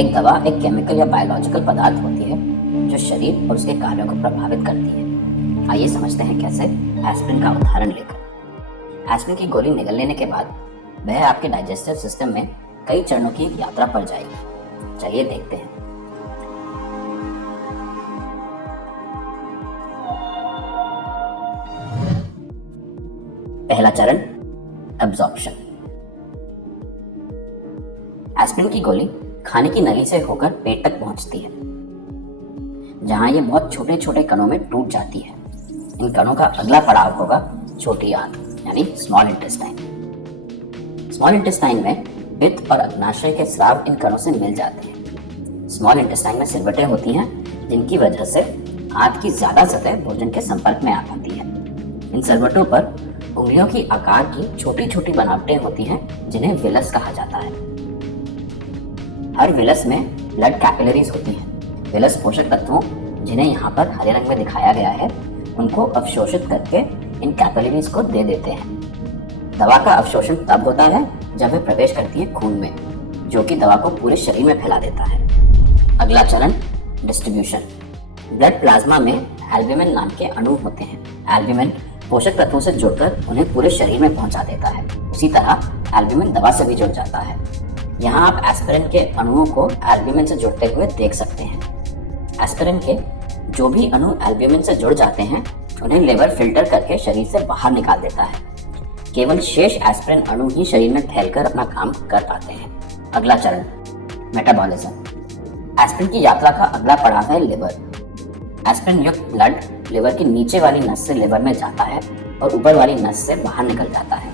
एक दवा एक केमिकल या बायोलॉजिकल पदार्थ होती है जो शरीर और उसके कार्यों को प्रभावित करती है। आइए समझते हैं कैसे। एस्पिरिन का उदाहरण लेकर। एस्पिरिन की गोली निगल लेने के बाद वह आपके डाइजेस्टिव सिस्टम में कई चरणों की यात्रा पर जाएगी। चलिए देखते हैं। पहला चरण, एब्जॉर्प्शन। एस्पिरिन की गोली खाने की नली से होकर पेट तक पहुंचती है, जहां ये बहुत छोटे छोटे कणों में टूट जाती है। इन कणों का अगला पड़ाव होगा छोटी आंत यानी स्मॉल इंटेस्टाइन। स्मॉल इंटेस्टाइन में पित्त और अग्नाशय के स्राव इन कणों से मिल जाते हैं। स्मॉल इंटेस्टाइन में सिरवटें होती हैं, जिनकी वजह से आंत की ज्यादा सतह भोजन के संपर्क में आ पाती है। इन सिरवटों पर उंगलियों की आकार की छोटी छोटी बनावटें होती हैं, जिन्हें विलस कहा जाता है। हर विलस में ब्लड कैपिलरीज होती हैं। विलस पोषक तत्वों, जिन्हें यहाँ पर हरे रंग में दिखाया गया है, उनको अवशोषित करके इन कैपिलरीज को दे देते हैं। दवा का अवशोषण तब होता है जब वह प्रवेश करती है खून में, जो कि दवा को पूरे शरीर में फैला देता है। अगला चरण, डिस्ट्रीब्यूशन। ब्लड प्लाज्मा में एल्ब्यूमिन नाम के अणु होते हैं। एल्ब्यूमिन पोषक तत्वों से जुड़कर उन्हें पूरे शरीर में पहुंचा देता है। उसी तरह एल्ब्यूमिन दवा से भी जुड़ जाता है। यहाँ आप एस्पिरिन के अणुओं को एल्ब्यूमिन से जुड़ते हुए देख सकते हैं। एस्पिरिन के जो भी अणु एल्ब्यूमिन से जुड़ जाते हैं, उन्हें लिवर फिल्टर करके शरीर से बाहर निकाल देता है। केवल शेष एस्पिरिन अणु ही शरीर में फैलकर अपना काम कर पाते हैं। अगला चरण, मेटाबॉलिज्म। एस्पिरिन की यात्रा का अगला पड़ाव है लिवर। एस्पिरिन युक्त ब्लड लिवर की नीचे वाली नस से लिवर में जाता है और ऊपर वाली नस से बाहर निकल जाता है।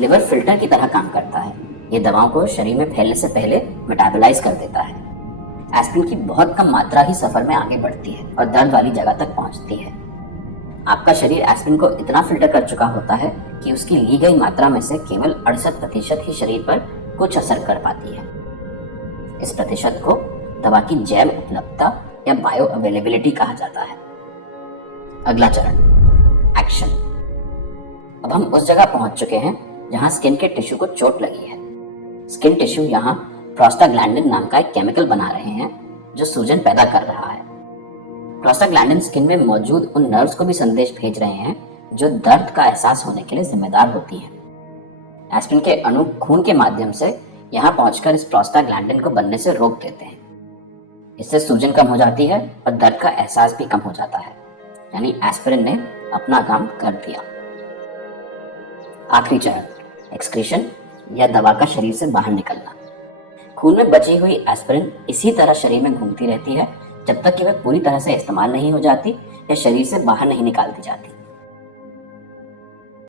लिवर फिल्टर की तरह काम करता है। ये दवाओं को शरीर में फैलने से पहले मेटाबोलाइज कर देता है। एस्पिरिन की बहुत कम मात्रा ही सफर में आगे बढ़ती है और दर्द वाली जगह तक पहुंचती है। आपका शरीर एस्पिरिन को इतना फिल्टर कर चुका होता है कि उसकी ली गई मात्रा में से केवल 68% ही शरीर पर कुछ असर कर पाती है। इस प्रतिशत को दवा की जैव उपलब्धता या बायो अवेलेबिलिटी कहा जाता है। अगला चरण, एक्शन। अब हम उस जगह पहुंच चुके हैं जहां स्किन के टिश्यू को चोट लगी है। स्किन टिश्यू यहाँ प्रोस्टाग्लैंडिन नाम का एक केमिकल बना रहे हैं, जो सूजन पैदा कर रहा है। प्रोस्टाग्लैंडिन स्किन में मौजूद उन नर्व्स को भी संदेश भेज रहे हैं जो दर्द का एहसास होने के लिए जिम्मेदार होती हैं। एस्पिरिन के अणु खून के माध्यम से यहाँ पहुंचकर इस प्रोस्टाग्लैंडिन को बनने से रोक देते हैं। इससे सूजन कम हो जाती है और दर्द का एहसास भी कम हो जाता है। यानी एस्पिरिन ने अपना काम कर दिया। आखिरी चरण, एक्सक्रीशन या दवा का शरीर से बाहर निकलना। खून में बची हुई एस्पिरिन इसी तरह शरीर में घूमती रहती है जब तक कि वह पूरी तरह से इस्तेमाल नहीं हो जाती या शरीर से बाहर नहीं निकाल दी जाती।